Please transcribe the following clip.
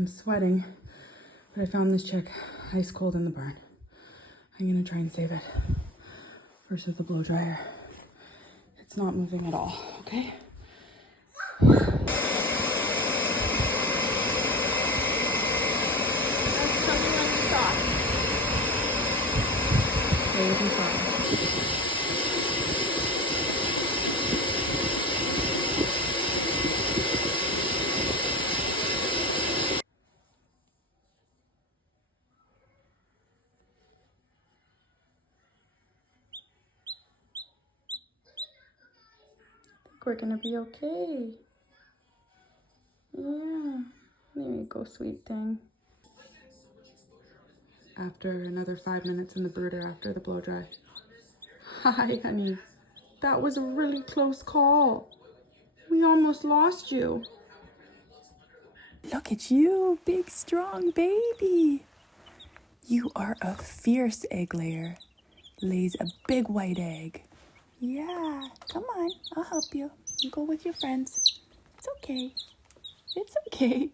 I'm sweating, but I found this chick ice cold in the barn. I'm gonna try and save it. First with the blow dryer. It's not moving at all, okay? We're gonna be okay. Yeah, there you go, sweet thing. After another 5 minutes in the brooder after the blow dry. Hi, honey. That was a really close call. We almost lost you. Look at you, big strong baby. You are a fierce egg layer. Lays a big white egg. Yeah, come on, I'll help you. You go with your friends. It's okay. It's okay.